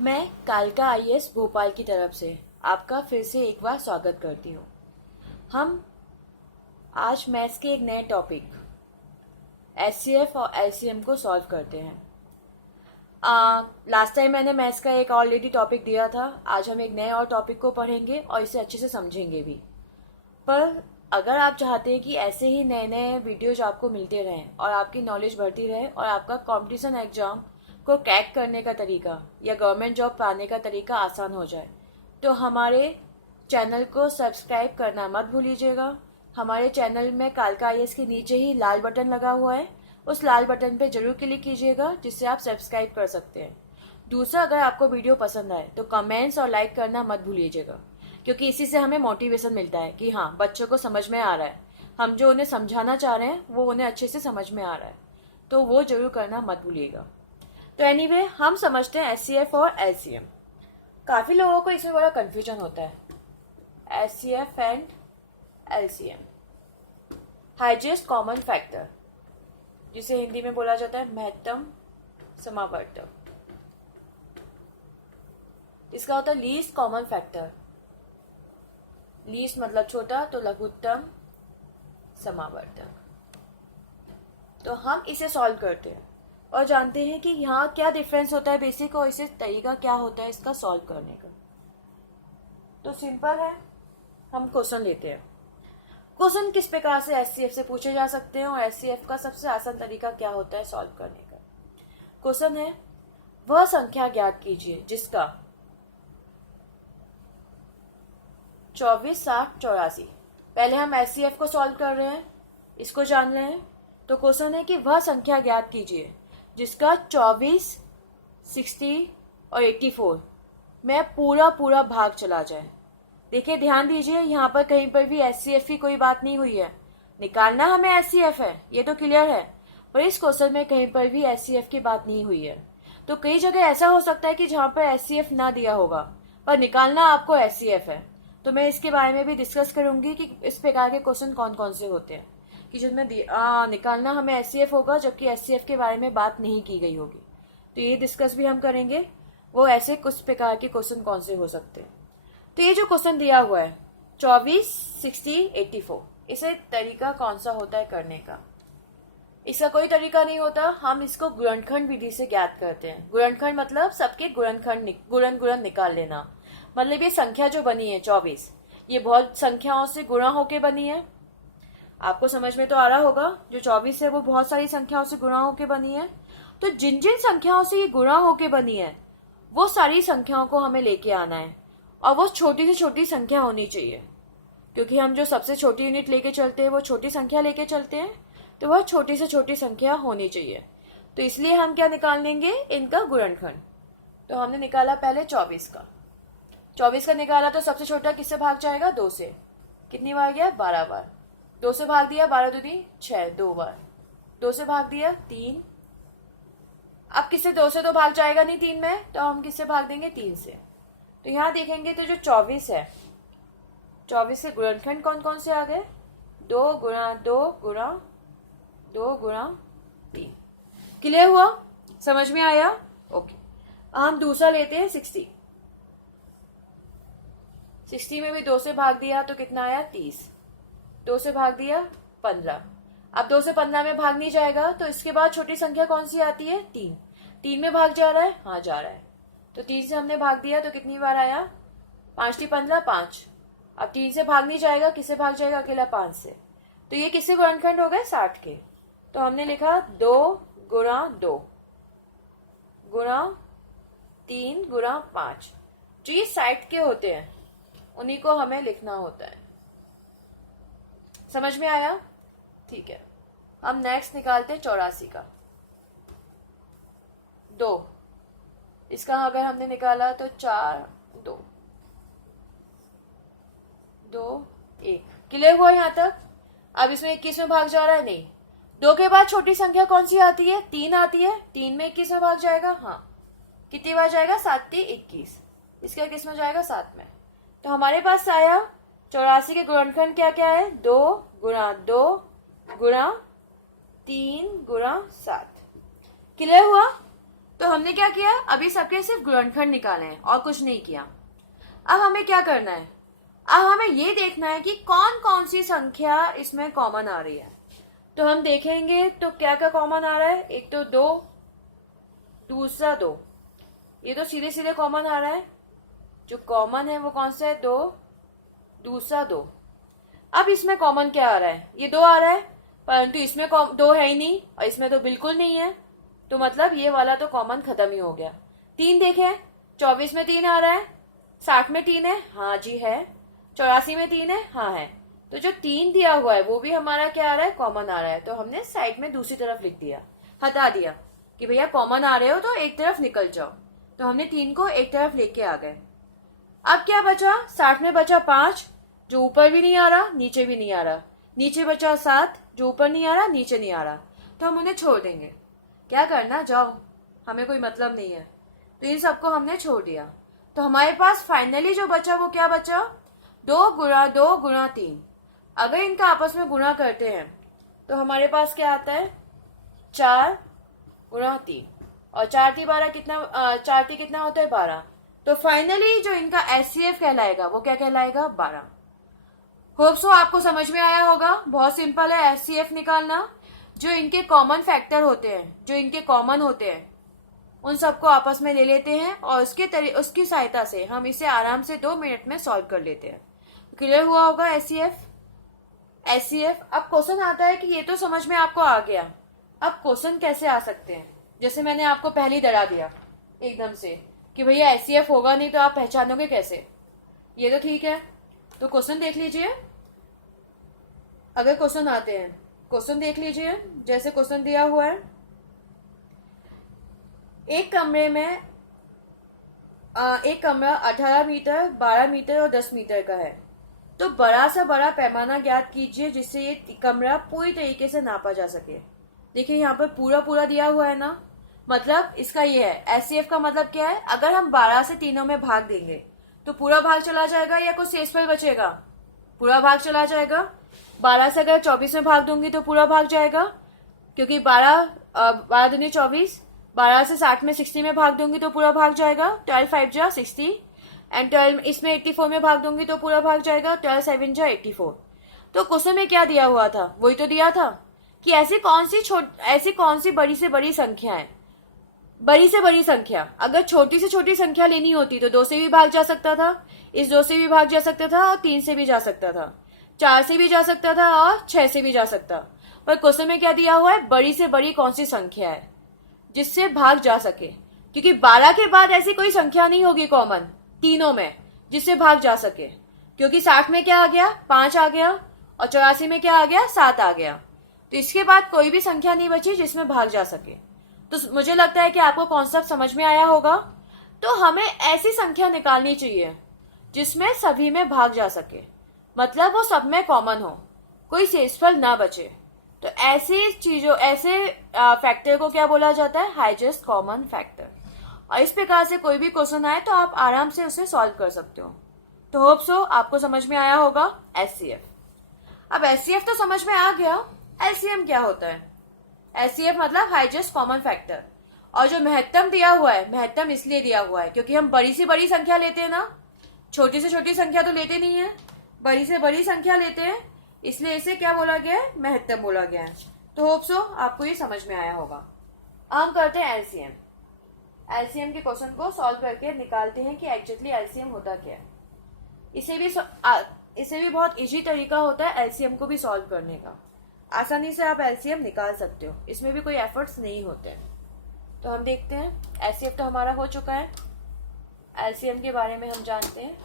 मैं कालका आईएएस भोपाल की तरफ से आपका फिर से एक बार स्वागत करती हूँ। हम आज मैथ्स के एक नए टॉपिक एचसीएफ और एलसीएम को सॉल्व करते हैं। लास्ट टाइम मैंने मैथ्स का एक ऑलरेडी टॉपिक दिया था। आज हम एक नए और टॉपिक को पढ़ेंगे और इसे अच्छे से समझेंगे भी। पर अगर आप चाहते हैं कि ऐसे ही नए नए वीडियोज आपको मिलते रहें और आपकी नॉलेज बढ़ती रहे और आपका कंपटीशन एग्जाम को क्रैक करने का तरीका या गवर्नमेंट जॉब पाने का तरीका आसान हो जाए, तो हमारे चैनल को सब्सक्राइब करना मत भूलिएगा। हमारे चैनल में कालका आईएएस के नीचे ही लाल बटन लगा हुआ है, उस लाल बटन पे जरूर क्लिक कीजिएगा जिससे आप सब्सक्राइब कर सकते हैं। दूसरा, अगर आपको वीडियो पसंद आए तो कमेंट्स और लाइक करना मत भूलिएगा, क्योंकि इसी से हमें मोटिवेशन मिलता है कि हाँ, बच्चों को समझ में आ रहा है, हम जो उन्हें समझाना चाह रहे हैं वो उन्हें अच्छे से समझ में आ रहा है, तो वो जरूर करना मत भूलिएगा। तो एनीवे, हम समझते हैं एचसीएफ और एलसीएम। काफी लोगों को इसमें बड़ा कंफ्यूजन होता है। HCF and LCM, highest common factor, जिसे हिंदी में बोला जाता है महत्तम समावर्तक। इसका होता है लीस्ट कॉमन फैक्टर। लीस्ट मतलब छोटा, तो लघुत्तम समावर्तक। तो हम इसे सॉल्व करते हैं और जानते हैं कि यहाँ क्या डिफरेंस होता है बेसिक, और इसे तरीका क्या होता है इसका सॉल्व करने का। तो सिंपल है, हम क्वेश्चन लेते हैं। क्वेश्चन किस प्रकार से एचसीएफ से पूछे जा सकते हैं और एचसीएफ का सबसे आसान तरीका क्या होता है सॉल्व करने का। क्वेश्चन है, वह संख्या ज्ञात कीजिए जिसका 24, 60, 84। पहले हम एचसीएफ को सॉल्व कर रहे हैं, इसको जान रहे हैं। तो क्वेश्चन है कि वह संख्या ज्ञात कीजिए जिसका 24, 60 और 84 में पूरा भाग चला जाए। देखिए, ध्यान दीजिए, यहाँ पर कहीं पर भी एचसीएफ की कोई बात नहीं हुई है। निकालना हमें एचसीएफ है, ये तो क्लियर है, पर इस क्वेश्चन में कहीं पर भी एचसीएफ की बात नहीं हुई है। तो कई जगह ऐसा हो सकता है कि जहाँ पर एचसीएफ ना दिया होगा पर निकालना आपको एचसीएफ है। तो मैं इसके बारे में भी डिस्कस करूंगी कि इस प्रकार के क्वेश्चन कौन कौन से होते हैं कि जिनमें निकालना हमें एचसीएफ होगा जबकि एचसीएफ के बारे में बात नहीं की गई होगी। तो ये डिस्कस भी हम करेंगे, वो ऐसे कुछ प्रकार के क्वेश्चन कौन से हो सकते हैं। तो ये जो क्वेश्चन दिया हुआ है 24, 60, 84, इसे तरीका कौन सा होता है करने का। इसका कोई तरीका नहीं होता, हम इसको गुणनखंड विधि से ज्ञात करते हैं। गुणनखंड मतलब सबके गुणनखंड गुणन निकाल लेना। मतलब ये संख्या जो बनी है 24, ये बहुत संख्याओं से गुणा होके बनी है। आपको समझ में तो आ रहा होगा, जो 24 है वो बहुत सारी संख्याओं से गुणा होके बनी है। तो जिन जिन संख्याओं से ये गुणा होके बनी है वो सारी संख्याओं को हमें लेके आना है, और वो छोटी से छोटी संख्या होनी चाहिए, क्योंकि हम जो सबसे छोटी यूनिट लेके चलते हैं वो छोटी संख्या लेके चलते हैं, तो वह छोटी से छोटी संख्या होनी चाहिए। तो इसलिए हम क्या निकाल लेंगे, इनका गुणनखंड। तो हमने निकाला पहले 24 का। 24 का निकाला तो सबसे छोटा किससे भाग जाएगा, 2 से। कितनी बार गया, 12 बार। 2 से भाग दिया, 12 दूनी 6, 2 बार। 2 से भाग दिया 3। अब किससे 2 से तो भाग जाएगा नहीं 3 में, तो हम किससे भाग देंगे, 3 से। तो यहाँ देखेंगे तो जो 24 है, 24 से गुणनखंड कौन कौन से आ गए, 2 गुणा 2 गुणा 2 गुणा 3। क्लियर हुआ, समझ में आया, ओके। हम दूसरा लेते हैं 60। 60 में भी 2 से भाग दिया तो कितना आया, 30। 2 से भाग दिया 15। अब 2 से 15 में भाग नहीं जाएगा, तो इसके बाद छोटी संख्या कौन सी आती है, 3। 3 में भाग जा रहा है, हाँ जा रहा है। तो 3 से हमने भाग दिया तो कितनी बार आया, 5 × 15 5। अब 3 से भाग नहीं जाएगा, किससे भाग जाएगा, अकेला 5 से। तो ये किससे गुणनखंड हो गए, 60 के। तो हमने लिखा 2 गुणा 2 गुणा 3 गुणा 5। जो ये 60 के होते हैं उन्हीं को हमें लिखना होता है। समझ में आया, ठीक है। हम नेक्स्ट निकालते हैं 84 का। 2, इसका अगर हमने निकाला तो 4 2 2 1। क्लियर हुआ यहाँ तक। अब इसमें 21 में भाग जा रहा है, नहीं। 2 के बाद छोटी संख्या कौन सी आती है, 3 आती है। 3 में 21 में भाग जाएगा, हाँ। कितनी बार जाएगा, 7 × 21। इसका किस में जाएगा, 7 में। तो हमारे पास आया 84 के गुणनखंड क्या क्या है, 2 गुणा 2 गुणा 3 गुणा 7। क्लियर हुआ। तो हमने क्या किया, अभी सबके सिर्फ गुणनखंड निकाले हैं और कुछ नहीं किया। अब हमें क्या करना है, अब हमें ये देखना है कि कौन कौन सी संख्या इसमें कॉमन आ रही है। तो हम देखेंगे तो क्या क्या कॉमन आ रहा है, एक तो 2, दूसरा 2, ये तो सीधे सीधे कॉमन आ रहा है। जो कॉमन है वो कौन सा है, 2, दूसरा 2। अब इसमें कॉमन क्या आ रहा है, ये 2 आ रहा है, परंतु इसमें 2 है ही नहीं और इसमें तो बिल्कुल नहीं है, तो मतलब ये वाला तो कॉमन खत्म ही हो गया। 3 देखें, 24 में 3 आ रहा है, 60 में 3 है, हाँ जी है, 84 में 3 है, हाँ है। तो जो 3 दिया हुआ है वो भी हमारा क्या आ रहा है, कॉमन आ रहा है। तो हमने साइड में दूसरी तरफ लिख दिया, हटा दिया कि भैया कॉमन आ रहे हो तो एक तरफ निकल जाओ। तो हमने 3 को एक तरफ लेके आ गए। अब क्या बचा, 60 में बचा 5, जो ऊपर भी नहीं आ रहा नीचे भी नहीं आ रहा, नीचे बचा 7, जो ऊपर नहीं आ रहा नीचे नहीं आ रहा, तो हम उन्हें छोड़ देंगे। क्या करना, जाओ, हमें कोई मतलब नहीं है। तो इन सबको हमने छोड़ दिया। तो हमारे पास फाइनली जो बचा वो क्या बचा, 2 गुणा 2 गुणा 3। अगर इनका आपस में गुणा करते हैं तो हमारे पास क्या आता है, 4 गुणा 3, और 4 × 12 कितना, 4 × कितना होता है, 12। तो फाइनली जो इनका एचसीएफ कहलाएगा वो क्या कहलाएगा, 12। होप सो आपको समझ में आया होगा। बहुत सिंपल है एचसीएफ निकालना। जो इनके कॉमन फैक्टर होते हैं, जो इनके कॉमन होते हैं, उन सबको आपस में ले लेते हैं और उसकी सहायता से हम इसे आराम से 2 मिनट में सॉल्व कर लेते हैं। क्लियर हुआ होगा एचसीएफ। अब क्वेश्चन आता है कि ये तो समझ में आपको आ गया, अब क्वेश्चन कैसे आ सकते हैं। जैसे मैंने आपको पहले ही डरा दिया एकदम से कि भैया एचसीएफ होगा नहीं तो आप पहचानोगे कैसे। ये तो ठीक है, तो क्वेश्चन देख लीजिए। अगर क्वेश्चन आते हैं, क्वेश्चन देख लीजिए। जैसे क्वेश्चन दिया हुआ है, एक कमरा 18 मीटर, 12 मीटर और 10 मीटर का है। तो बड़ा से बड़ा पैमाना ज्ञात कीजिए जिससे ये कमरा पूरी तरीके से नापा जा सके। देखिए यहाँ पर पूरा पूरा दिया हुआ है ना, मतलब इसका ये है, एचसीएफ का मतलब क्या है, अगर हम 12 से तीनों में भाग देंगे तो पूरा भाग चला जाएगा या कुछ शेषफल बचेगा, पूरा भाग चला जाएगा। 12 से अगर 24 में भाग दूंगी तो पूरा भाग जाएगा, क्योंकि 12 दूनी 24। 12 से 60 में 60 में भाग दूंगी तो पूरा भाग जाएगा, 12 5 जा 60, एंड 12 इसमें 84 में भाग दूंगी तो पूरा भाग जाएगा, 12 7 जा 84। तो क्वेश्चन में क्या दिया हुआ था, वही तो दिया था कि ऐसी कौन सी बड़ी से बड़ी संख्या है। बड़ी से बड़ी संख्या, अगर छोटी से छोटी संख्या लेनी होती तो 2 से भी भाग जा सकता था, इस 2 से भी भाग जा सकता था, और 3 से भी जा सकता था, 4 से भी जा सकता था, और 6 से भी जा सकता। पर क्वेश्चन में क्या दिया हुआ है, बड़ी से बड़ी कौन सी संख्या है जिससे भाग जा सके, क्योंकि 12 के बाद ऐसी कोई संख्या नहीं होगी कॉमन तीनों में जिससे भाग जा सके, क्योंकि 60 में क्या आ गया, 5 आ गया, और 84 में क्या आ गया, 7 आ गया। तो इसके बाद कोई भी संख्या नहीं बची जिसमें भाग जा सके। तो मुझे लगता है कि आपको कॉन्सेप्ट समझ में आया होगा। तो हमें ऐसी संख्या निकालनी चाहिए जिसमें सभी में भाग जा सके, मतलब वो सब में कॉमन हो, कोई शेषफल ना बचे। तो ऐसे फैक्टर को क्या बोला जाता है, हाईएस्ट कॉमन फैक्टर। और इस प्रकार से कोई भी क्वेश्चन आए तो आप आराम से उसे सॉल्व कर सकते हो। तो होप सो आपको समझ में आया होगा एचसीएफ। अब एचसीएफ तो समझ में आ गया, एलसीएम क्या होता है। एचसीएफ मतलब हाईएस्ट कॉमन फैक्टर। और जो महत्तम दिया हुआ है, महत्तम इसलिए दिया हुआ है क्योंकि हम बड़ी से बड़ी संख्या लेते हैं ना, छोटी से छोटी संख्या तो लेते नहीं है, बड़ी से बड़ी संख्या लेते हैं, इसलिए इसे क्या बोला गया है, महत्तम बोला गया है। तो होप सो आपको ये समझ में आया होगा। हम करते हैं एलसीएम। एलसीएम के क्वेश्चन को सॉल्व करके निकालते हैं कि एग्जैक्टली एलसीएम होता क्या है। इसे भी बहुत इजी तरीका होता है एलसीएम को भी सॉल्व करने का। आसानी से आप एलसीएम निकाल सकते हो, इसमें भी कोई एफर्ट्स नहीं होते हैं। तो हम देखते हैं, एचसीएफ तो हमारा हो चुका है, एलसीएम के बारे में हम जानते हैं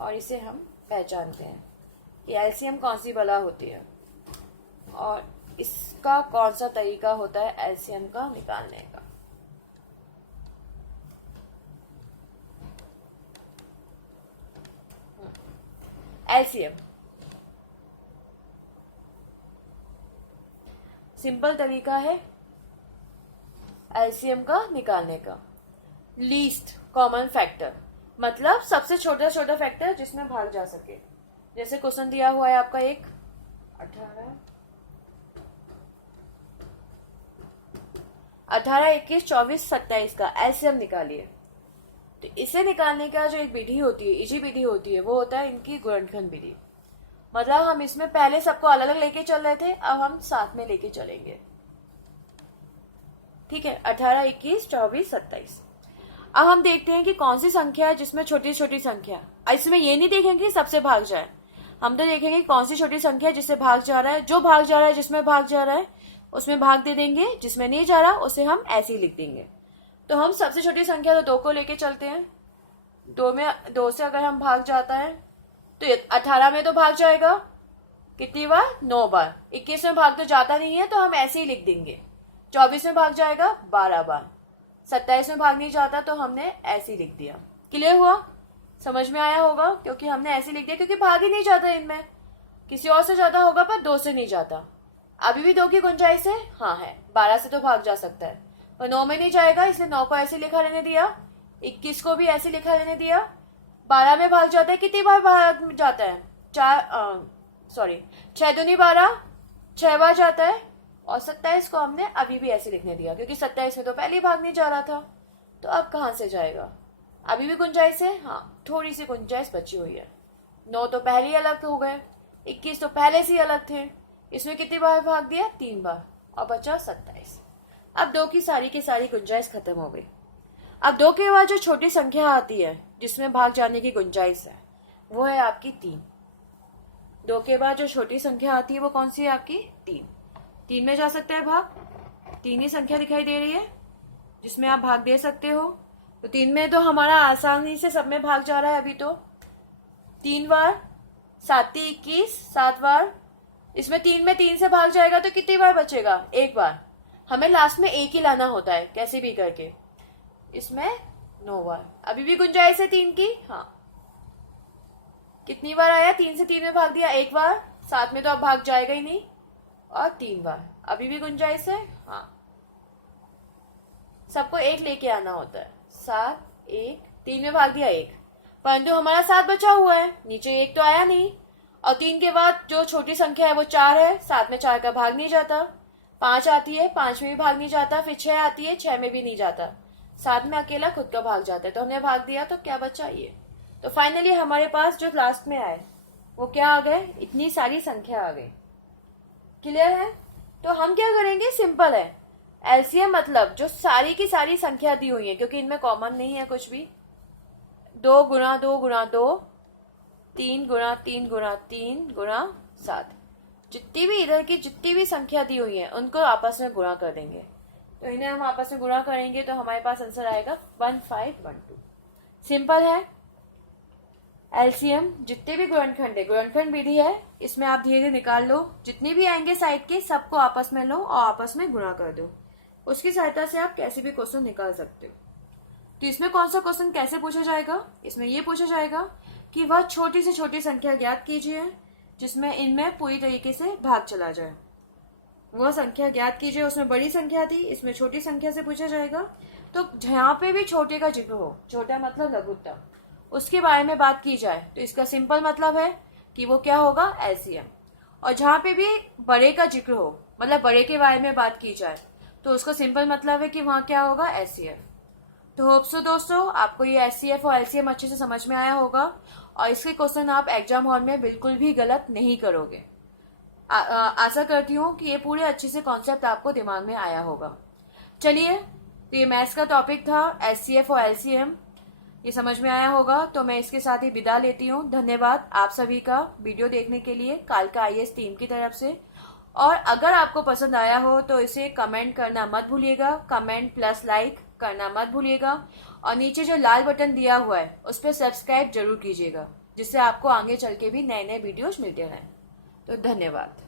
और इसे हम पहचानते हैं कि एलसीएम कौन सी बला होती है और इसका कौन सा तरीका होता है एलसीएम का निकालने का। एलसीएम सिंपल तरीका है एलसीएम का निकालने का। लीस्ट कॉमन फैक्टर मतलब सबसे छोटा छोटा फैक्टर जिसमें भाग जा सके। जैसे क्वेश्चन दिया हुआ है आपका एक 18, 18, 21, 24, 27 का एलसीएम निकालिए। तो इसे निकालने का जो एक विधि होती है, इजी विधि होती है, वो होता है इनकी गुणनखंड विधि। मतलब हम इसमें पहले सबको अलग अलग लेके चल रहे थे, अब हम साथ में लेके चलेंगे। ठीक है, 18, 21, 24, 27। अब हम देखते हैं कि कौन सी संख्या है जिसमें छोटी छोटी संख्या। इसमें ये नहीं देखेंगे सबसे भाग जाए, हम तो देखेंगे कौन सी छोटी संख्या है जिससे भाग जा रहा है। जो भाग जा रहा है, जिसमें भाग जा रहा है उसमें भाग दे देंगे, जिसमें नहीं जा रहा उसे हम ऐसे ही लिख देंगे। तो हम सबसे छोटी संख्या तो 2 को लेके चलते हैं। 2 से अगर हम भाग जाता है तो 18 में तो भाग जाएगा कितनी बार? 9 बार। 21 में भाग तो जाता नहीं है तो हम ऐसे ही लिख देंगे। 24 में भाग जाएगा 12 बार। 27 में भाग नहीं जाता तो हमने ऐसे ही लिख दिया। क्लियर हुआ? समझ में आया होगा, क्योंकि हमने ऐसे लिख दिया क्योंकि भाग ही नहीं जाता इनमें। किसी और से जाता होगा पर 2 से नहीं जाता। अभी भी 2 की गुंजाइश है, हाँ है। 12 से तो भाग जा सकता है पर 9 में नहीं जाएगा, इसलिए 9 को ऐसे लिखा रहने दिया। 21 को भी ऐसे लिखा रहने दिया। 12 में भाग जाता है, कितनी बार भाग जाता है? 6 दूनी 12, 6 बार जाता है। और 27 को हमने अभी भी ऐसे लिखने दिया क्योंकि 27 में तो पहले ही भाग नहीं जा रहा था, तो अब कहां से जाएगा? अभी भी गुंजाइश है, हाँ थोड़ी सी गुंजाइश बची हुई है। 9 तो पहले ही अलग हो गए, 21 तो पहले से ही अलग थे। इसमें कितनी बार भाग दिया? 3 बार, और बचा 27। अब 2 की सारी गुंजाइश खत्म हो गई। अब 2 के बाद जो छोटी संख्या आती है जिसमें भाग जाने की गुंजाइश है, वो है आपकी 3। 2 के बाद जो छोटी संख्या आती है वो कौन सी है आपकी? 3। 3 में जा सकता है भाग। 3 ही संख्या दिखाई दे रही है जिसमें आप भाग दे सकते हो। तो 3 में तो हमारा आसानी से सब में भाग जा रहा है अभी तो। 3 बार, 7 21, 7 बार। इसमें 3 में 3 से भाग जाएगा तो कितनी बार बचेगा? 1 बार। हमें लास्ट में 1 ही लाना होता है कैसे भी करके। इसमें 9 बार। अभी भी गुंजाइश है 3 की, हाँ। कितनी बार आया? 3 से 3 में भाग दिया 1 बार। 7 में तो अब भाग जाएगा ही नहीं, और 3 बार। अभी भी गुंजाइश है, हाँ। सबको 1 लेके आना होता है। 7, 1, 3 में भाग दिया 1, परंतु हमारा 7 बचा हुआ है, नीचे 1 तो आया नहीं। और 3 के बाद जो छोटी संख्या है वो 4 है। 7 में 4 का भाग नहीं जाता। 5 आती है, 5 में भी भाग नहीं जाता। फिर 6 आती है, 6 में भी नहीं जाता। 7 में अकेला खुद का भाग जाता है, तो हमने भाग दिया, तो क्या बचा? ये। तो फाइनली हमारे पास जो लास्ट में आए वो क्या आ गए? इतनी सारी संख्या आ गई। क्लियर है? तो हम क्या करेंगे? सिंपल है। एलसीएम मतलब जो सारी की सारी संख्या दी हुई है, क्योंकि इनमें कॉमन नहीं है कुछ भी। 2 गुणा 2 गुणा 2, 3 गुणा 3 गुणा 3 गुणा 7। जितनी भी इधर की जितनी भी संख्या दी हुई है उनको आपस में गुणा कर देंगे। तो इन्हें हम आपस में गुणा करेंगे तो हमारे पास आंसर आएगा 1512। सिंपल है। एलसीएम जितने भी गुणनखंड है, गुणनखंड विधि है, इसमें आप धीरे धीरे निकाल लो। जितने भी आएंगे साइड के सबको आपस में लो और आपस में गुणा कर दो। उसकी सहायता से आप कैसे भी क्वेश्चन निकाल सकते हो। तो इसमें कौन सा क्वेश्चन कैसे पूछा जाएगा? इसमें यह पूछा जाएगा कि वह छोटी से छोटी संख्या ज्ञात कीजिए जिसमें इनमें पूरी तरीके से भाग चला जाए। वह संख्या ज्ञात कीजिए, उसमें बड़ी संख्या थी, इसमें छोटी संख्या से पूछा जाएगा। तो जहां पे भी छोटे का जिक्र हो, छोटा मतलब लघुत्तम, उसके बारे में बात की जाए तो इसका सिंपल मतलब है कि वो क्या होगा? एलसीएम। और जहां पे भी बड़े का जिक्र हो, मतलब बड़े के बारे में बात की जाए, तो उसका सिंपल मतलब है कि वहां क्या होगा? एचसीएफ। तो होप सो दोस्तों आपको ये एचसीएफ और एलसीएम अच्छे से समझ में आया होगा और इसके क्वेश्चन आप एग्जाम हॉल में बिल्कुल भी गलत नहीं करोगे। आशा करती हूँ कि ये पूरे अच्छे से कॉन्सेप्ट आपको दिमाग में आया होगा। चलिए, तो ये मैथ्स का टॉपिक था, एचसीएफ और एलसीएम। ये समझ में आया होगा, तो मैं इसके साथ ही विदा लेती हूँ। धन्यवाद आप सभी का वीडियो देखने के लिए कालका आईएएस टीम की तरफ से। और अगर आपको पसंद आया हो तो इसे कमेंट करना मत भूलिएगा, कमेंट प्लस लाइक करना मत भूलिएगा। और नीचे जो लाल बटन दिया हुआ है उस पर सब्सक्राइब जरूर कीजिएगा, जिससे आपको आगे चल के भी नए नए वीडियोज मिलते रहें। तो धन्यवाद।